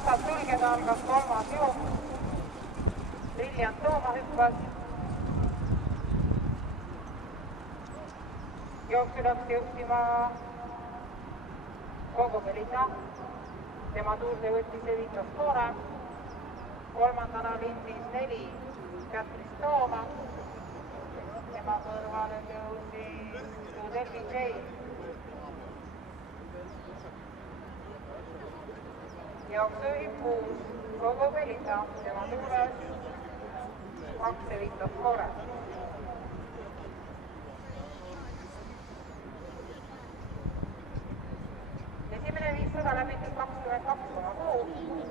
vastas sulgeda algas kolmas jook. Brilliant Tooma hüppas. Jooksu läks juhtima Kogobelita. Tema tuurde võttis Evita Score. Kolmandana lindis 4 Kätris Tooma. Tema kõrvale tõusis Tudelvi J. Jooksu juhib 6 Kogobelita. Tema tuures 2 Evita Score. Esimene 500 läbitud 22,6.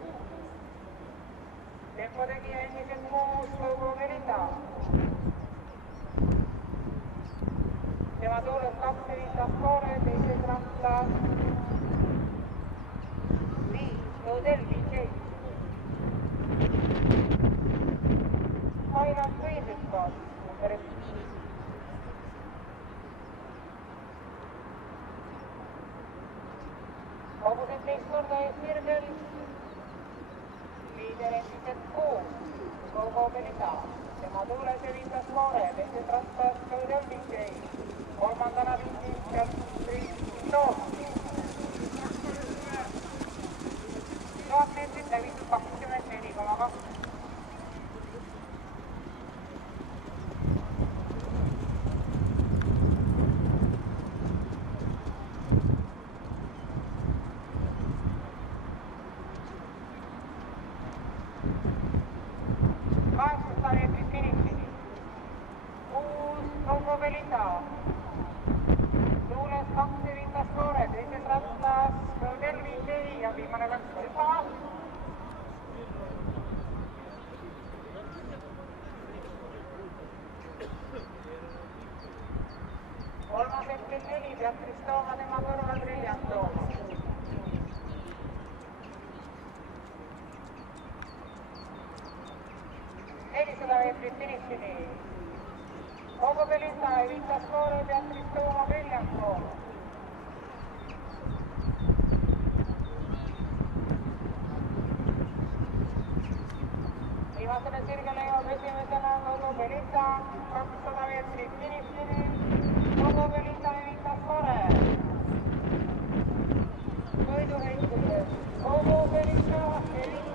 Tempo tegija esimesed 6 Kogobelita. Tema tuures 2 Evita Score, teises rattas 5 Tudelvi J. Final Green hüppas number 1. Hobused teist korda ees sirgel. Liider endiselt 6 Kogobelita. Tema tuures Evita Score, teises rattas Tudelvi J. Kolmandana lindis Kätris Tooma. 1000 meetrit läbitud 24,2. Kogobelita. Tuules 2 Evita Score, teises rattas Tudelvi J ja viimane läks hüpa. Kolmas hetkel 4 Kätris Tooma, tema kõrval Brilliant Tooma. meetrit finišini. Kogobelita, Evita Score, Kätris Tooma, Brilliant Tooma. Viimasele sirgele jõuab esimesena Kogobelita, 200 meetrit finišini. Kogobelita, Evita Score. Võiduheituses Kogobelita, Evita